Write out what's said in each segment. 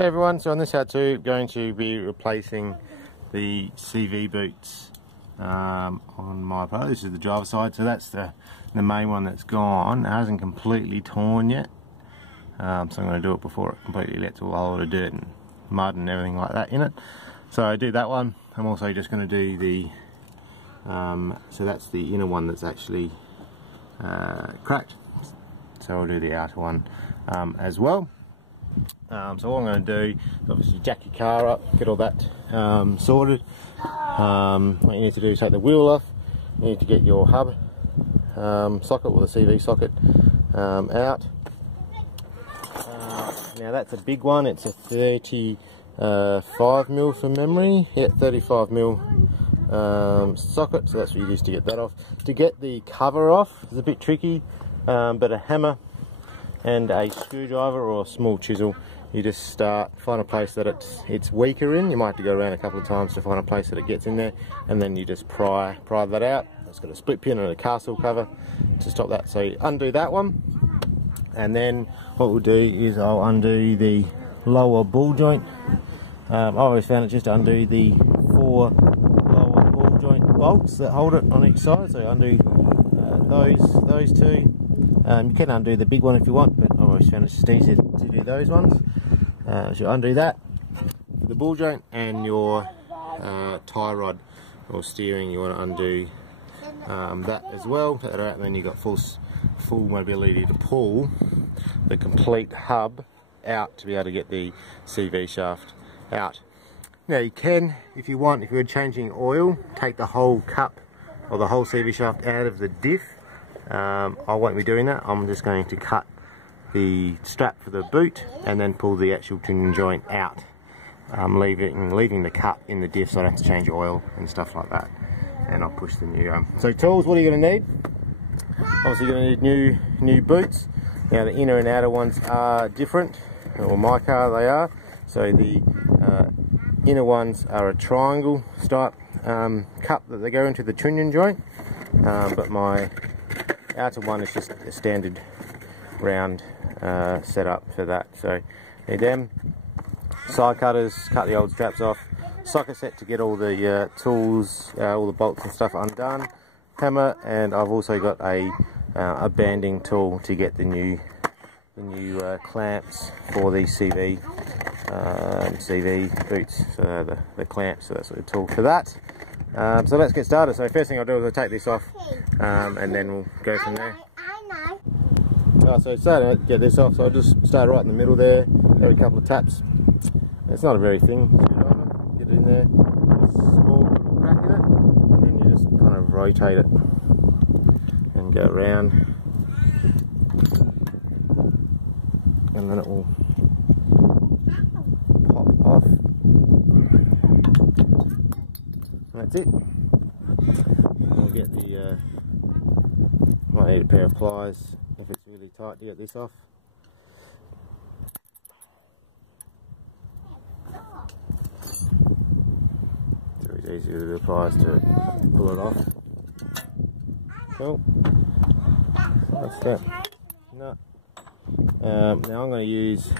Hey everyone, so on this how-to, going to be replacing the CV boots on my Prado. This is the driver's side, so that's the main one that's gone. It hasn't completely torn yet, so I'm going to do it before it completely lets all the whole lot of dirt and mud and everything like that in it. So I do that one. I'm also just going to do the, so that's the inner one that's actually cracked, so I'll do the outer one as well. So what I'm going to do is obviously jack your car up, get all that sorted. What you need to do is take the wheel off. You need to get your hub socket, or the CV socket, out. Now that's a big one. It's a 35mm from memory. Yeah, 35mm socket. So that's what you use to get that off. To get the cover off is a bit tricky, but a hammer and a screwdriver or a small chisel, you just start, find a place that it's weaker in. You might have to go around a couple of times to find a place that it gets in there, and then you just pry that out. It's got a split pin and a castle cover to stop that. So you undo that one, and then what we'll do is I'll undo the lower ball joint. I always found it just to undo the 4 lower ball joint bolts that hold it on each side. So undo those two. You can undo the big one if you want, but I always found it's just easier to do those ones. So you undo that, the ball joint, and your tie rod or steering, you want to undo that as well. Take that out, and then you've got full mobility to pull the complete hub out to be able to get the CV shaft out. Now you can, if you want, if you're changing oil, take the whole cup or the whole CV shaft out of the diff. I won't be doing that. I'm just going to cut the strap for the boot and then pull the actual tuning joint out, leaving the cut in the diff, so I don't have to change oil and stuff like that. And I'll push the new. So tools, what are you going to need? Obviously you're going to need new boots. Now the inner and outer ones are different, or my car they are. So the inner ones are a triangle type cup that they go into the tuning joint, but my outer one is just a standard round setup for that. So need them. Side cutters, cut the old straps off. Socket set to get all the tools, all the bolts and stuff undone. Hammer, and I've also got a banding tool to get the new clamps for the CV boots. So the clamps. So that's the tool for that. So let's get started. So first thing I'll do is I'll take this off, and then we'll go from there. So starting to get this off, so I'll just start right in the middle there, every couple of taps. It's not a very thin screwdriver. Get it in there, a small crack in it, and then you just kind of rotate it and go around, and then it will pop off. That's it. I'll get the, might need a pair of pliers if it's really tight to get this off. So it's easy with the pliers to pull it off. Cool. That's that. No. Now I'm going to use,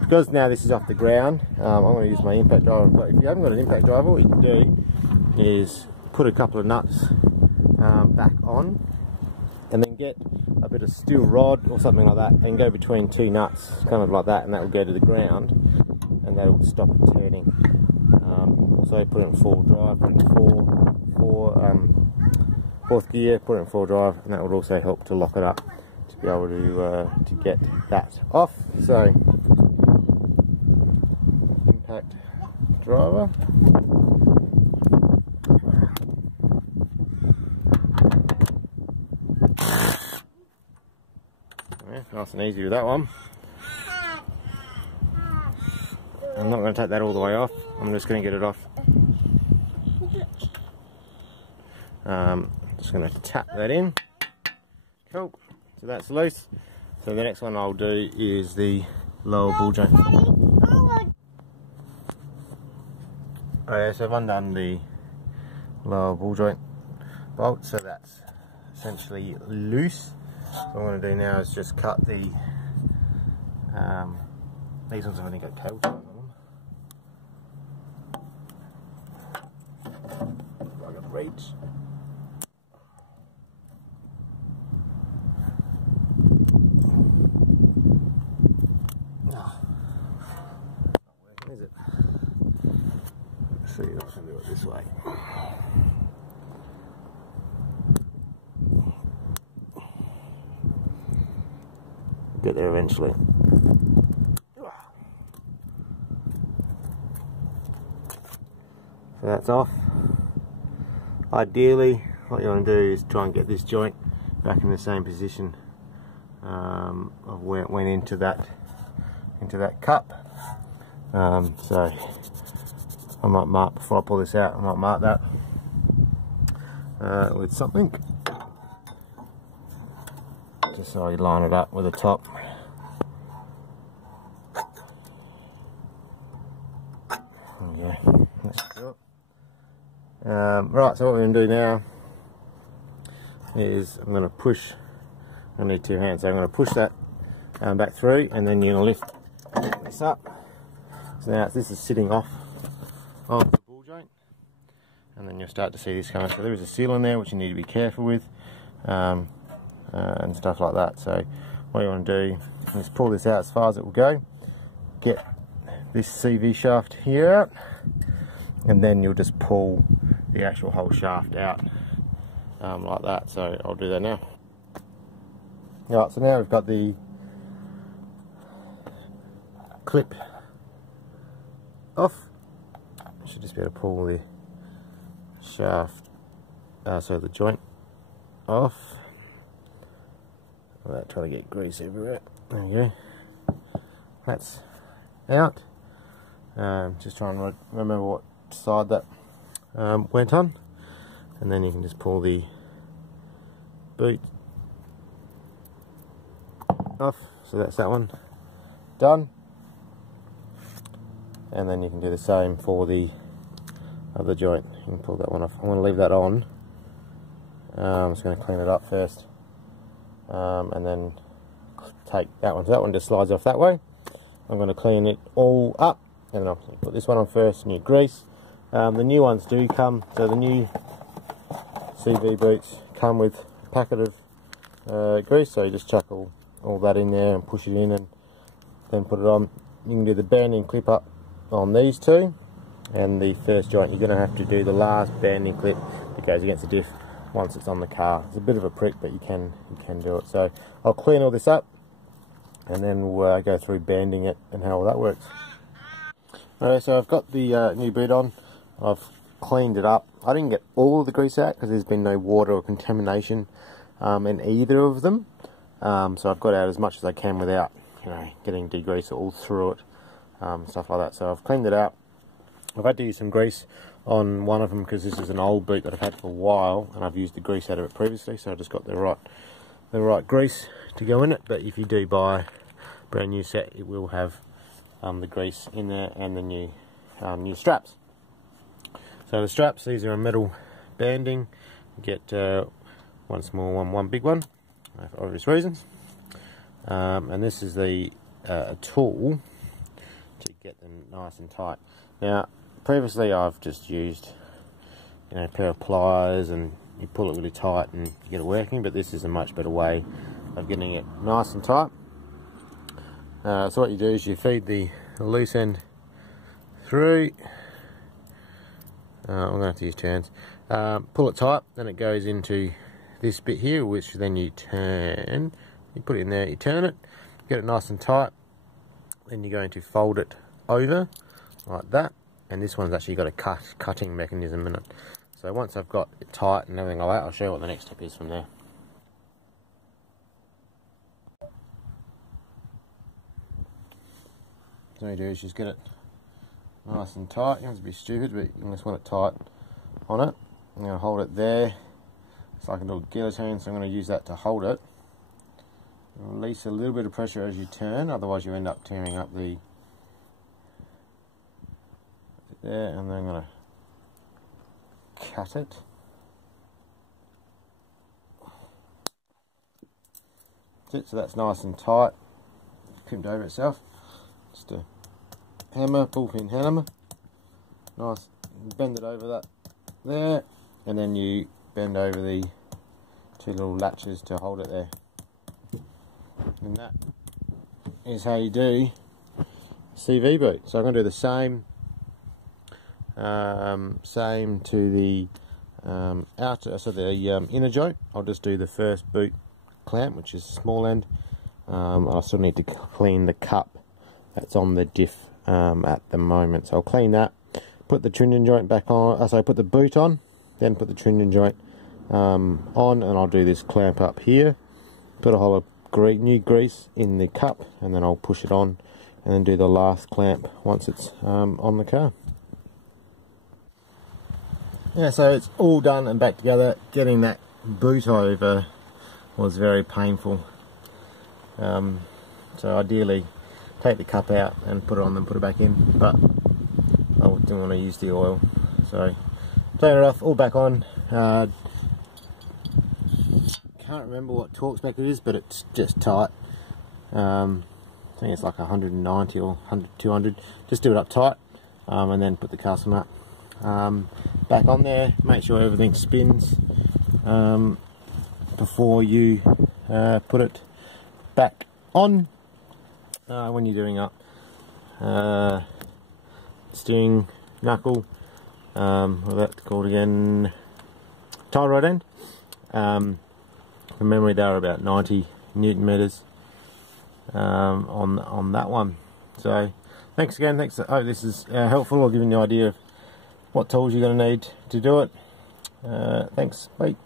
because now this is off the ground, I'm going to use my impact driver. But if you haven't got an impact driver, what you can do is put a couple of nuts back on, and then get a bit of steel rod or something like that, and go between 2 nuts, kind of like that, and that will go to the ground, and that will stop it turning. Also put it in 4 drive, put it in 4th gear, put it in 4 drive, and that would also help to lock it up to be able to get that off. So impact driver. Yeah, nice and easy with that one. I'm not going to take that all the way off. I'm just going to get it off. Just going to tap that in. Cool. So that's loose. So the next one I'll do is the lower ball joint. Okay, so I've undone the lower ball joint bolt, so that's essentially loose. So what I'm going to do now is just cut the These ones have only got cable ties on them. Like a reach. Is it? So you're not going to do it this way. Get there eventually. So that's off. Ideally, what you want to do is try and get this joint back in the same position of where it went into that cup. So I might mark, before I pull this out, I might mark that with something, just so I line it up with the top. Yeah, that's good. Right, so what we're going to do now is I'm going to push. I need two hands, so I'm going to push that back through, and then you're going to lift this up. So now this is sitting off of the ball joint, and then you'll start to see this coming. So there is a seal in there which you need to be careful with, and stuff like that. So what you want to do is pull this out as far as it will go, get this CV shaft here out, and then you'll just pull the actual whole shaft out like that. So I'll do that now. Alright, so now we've got the clip off. I should just be able to pull the shaft, so the joint off without trying to get grease everywhere. There you go. That's out. Just trying to remember what side that went on, and then you can just pull the boot off. So that's that one done, and then you can do the same for the other joint. You can pull that one off. I'm going to leave that on. I'm just going to clean it up first, and then take that one. So that one just slides off that way. I'm going to clean it all up, and then I'll put this one on first, new grease. The new ones do come, so the new CV boots come with a packet of grease, so you just chuck all that in there and push it in and then put it on. You can do the banding clip up on these two, and the first joint you're going to have to do the last banding clip that goes against the diff once it's on the car. It's a bit of a prick, but you can do it. So I'll clean all this up, and then we'll go through banding it and how all that works. Alright, so I've got the new boot on. I've cleaned it up. I didn't get all of the grease out because there's been no water or contamination in either of them. So I've got out as much as I can without, getting degrease all through it, stuff like that. So I've cleaned it out. I've had to use some grease on one of them because this is an old boot that I've had for a while, and I've used the grease out of it previously, so I just got the right grease to go in it. But if you do buy a brand new set, it will have the grease in there and the new straps. So the straps, these are a metal banding. You get one small one, one big one, for obvious reasons. And this is a tool to get them nice and tight. Now, previously I've just used, a pair of pliers, and you pull it really tight and you get it working. But this is a much better way of getting it nice and tight. So what you do is you feed the loose end through. I'm going to have to use turns. Pull it tight, then it goes into this bit here, which then you turn. You put it in there, you turn it, get it nice and tight. Then you're going to fold it over like that. And this one's actually got a cutting mechanism in it. So once I've got it tight and everything like that, I'll show you what the next step is from there. So what you do is just get it nice and tight. You don't have to be stupid, but you just want it tight on it. I'm going to hold it there. It's like a little guillotine, so I'm going to use that to hold it. Release a little bit of pressure as you turn, otherwise you end up tearing up the there, and then I'm going to cut it. That's it, so that's nice and tight, pinned over itself. just a hammer, ball peen hammer. Nice, bend it over that there, and then you bend over the two little latches to hold it there. And that is how you do CV boot. So I'm going to do the same to the outer, so the inner joint. I'll just do the first boot clamp, which is small end. I still need to clean the cup that's on the diff at the moment, so I'll clean that, put the trunnion joint back on, so I put the boot on, then put the trunnion joint on, and I'll do this clamp up here, put a whole of new grease in the cup, and then I'll push it on and then do the last clamp once it's on the car. Yeah, so it's all done and back together. Getting that boot over was very painful. So ideally take the cup out and put it on, then put it back in, but I didn't want to use the oil, so take it off, all back on. Can't remember what torque spec it is, but it's just tight. I think it's like 190 or 200. Just do it up tight, and then put the custom up back on there. Make sure everything spins before you put it back on. When you're doing up steering knuckle, what that's called again, tie rod end. From memory they are about 90 Newton meters on that one. So thanks again. Thanks. I hope this is helpful or giving you an idea of what tools you're going to need to do it. Thanks. Bye.